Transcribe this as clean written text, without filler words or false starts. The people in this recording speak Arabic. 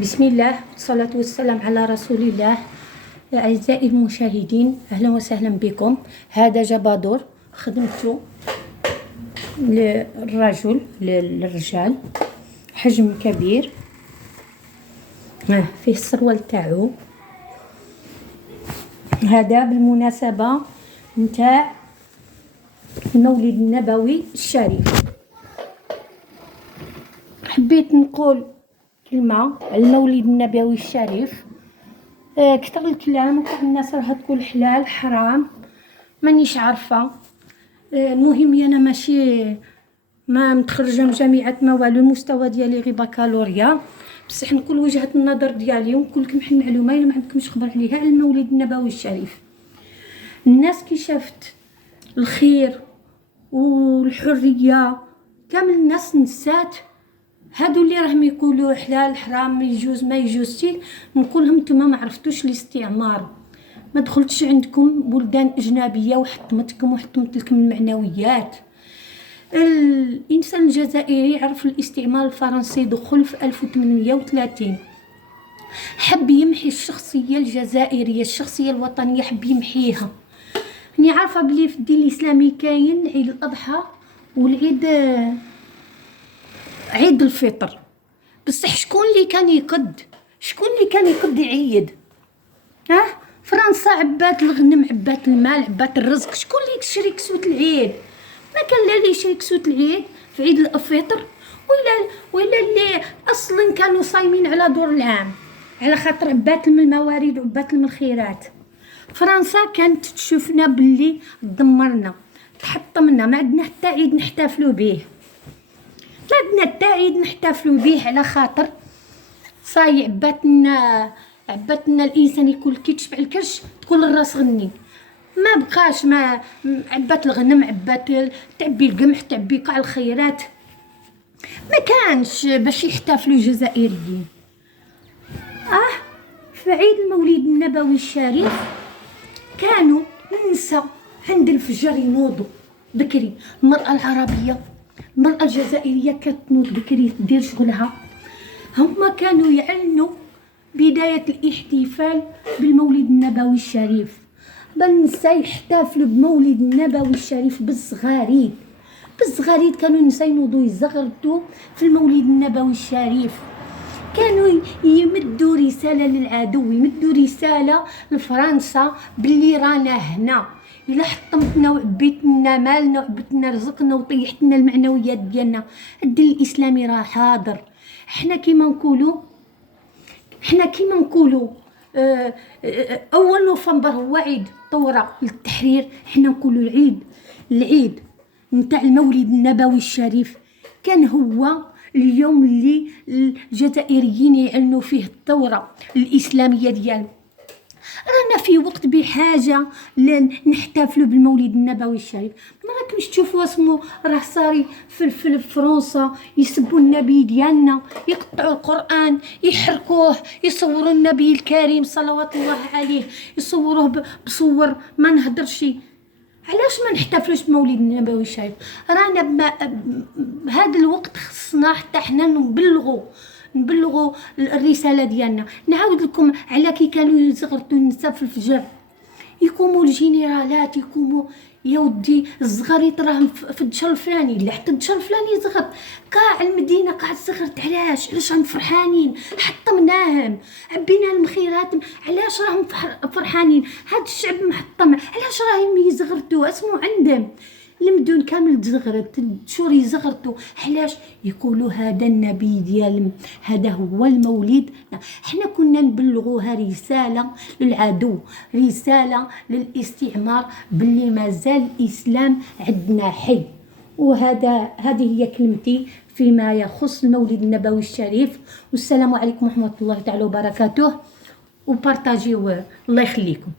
بسم الله والصلاة والسلام على رسول الله. أعزائي المشاهدين، أهلا وسهلا بكم. هذا جبادور خدمته للرجال، حجم كبير. فيه السروال تاعو. هذا بالمناسبة نتاع المولد النبوي الشريف. حبيت نقول كلمة على المولد النبوي الشريف. كتر الكلام وكل الناس راح تقول حلال حرام، مانيش عارفة. المهم انا ماشي ما متخرجه من جامعه ما والو، المستوى ديالي غير بكالوريا، بصح نقول وجهه النظر ديالي ونقول لكم واحد المعلومه الا ما عندكمش خبر عليها على المولد النبوي الشريف. الناس كي شافت الخير والحريه كامل الناس نسات هادو اللي راهم يقولوا حلال حرام يجوز ما يجوزش. نقول لهم نتوما ما عرفتوش الاستعمار، ما دخلتش عندكم بلدان اجنبيه وحطمتكم وحطمت لكم المعنويات. الانسان الجزائري عرف الاستعمار الفرنسي دخل في 1830، حب يمحي الشخصيه الجزائريه، الشخصيه الوطنيه حب يمحيها. راني عارفه بلي في الدين الاسلامي كاين عيد الاضحى والعيد عيد الفطر، بصح شكون اللي كان يقد يعيد؟ فرنسا عبات الغنم، عبات المال، عبات الرزق. شكون اللي يشري كسوة العيد؟ ما كان لا اللي يشري كسوة العيد في عيد الفطر ولا اللي اصلا كانوا صايمين على دور العام على خاطر عبات من الموارد وعبات من الخيرات. فرنسا كانت تشوفنا باللي دمرنا، تحطمنا، ما عندنا حتى عيد نحتفلوا به، على خاطر صاي عباتنا الانسان يكون كي تشبع الكرش تقول الراس غني. ما بقاش، ما عبات الغنم، عبات تعبي القمح، تعبي كاع الخيرات، ما كانش باش يحتفلوا الجزائريين. في عيد المولد النبوي الشريف كانوا النساء عند الفجر ينوضوا بكري. المرأة العربية، المرأة الجزائرية كانت تنوض بكري تدير شغلها. هما كانوا يعلنوا بداية الاحتفال بالمولد النبوي الشريف. النساء يحتفلوا بمولد النبوي الشريف بالصغاريد. كانوا النساء ينوضوا يزغرتوا في المولد النبوي الشريف، كانوا يمدوا رسالة للعدو، يمدوا رسالة لفرنسا باللي رانا هنا، إلا حطمتنا وعبيتنا مالنا وعبيتنا رزقنا وطيحتنا المعنويات ديالنا، الدين الإسلامي راه حاضر. احنا كيما نقولوا أول نوفمبر هو عيد ثورة للتحرير، احنا نقولوا العيد نتاع المولد النبوي الشريف كان هو اليوم اللي الجزائريين يعلنوا فيه الثورة الإسلامية ديالهم. رانا في وقت بحاجة نحتفلوا بالمولد النبوي الشريف. ما راكمش تشوفوا اسمه راه صاري في فرنسا يسبوا النبي ديالنا، يقطعوا القرآن، يحرقوه، يصوروا النبي الكريم صلوات الله عليه، يصوروه بصور ما نهدرش. علاش ما نحتفلوش بمولد النبوي الشريف؟ رانا بهذا الوقت خصنا حتى حنا نبلغوا الرساله ديالنا. نعاود لكم على كي كانوا يزغرتوا النساء في الفجر، يقوموا الجنرالات، يقوموا يا ودي الزغاريط راهم في الدشر الفلاني، اللي حتى الدشر الفلاني زغرت، كاع المدينه قاعد زغرت. علاش راهم فرحانين؟ حطمناهم، عبينا لهم خيرات، علاش راهم فرحانين؟ هاد الشعب محطم، علاش راهم يزغرتوا؟ اسمو عندهم المدن كامل تزغرت، الدشور يزغرتوا. علاش؟ يقولوا هذا النبي ديالهم، هذا هو المولد. احنا كنا نبلغوها رساله للعدو، رساله للاستعمار باللي مازال الاسلام عندنا حي. هذه هي كلمتي فيما يخص المولد النبوي الشريف. والسلام عليكم ورحمه الله تعالى وبركاته، وبارطاجيو الله يخليكم.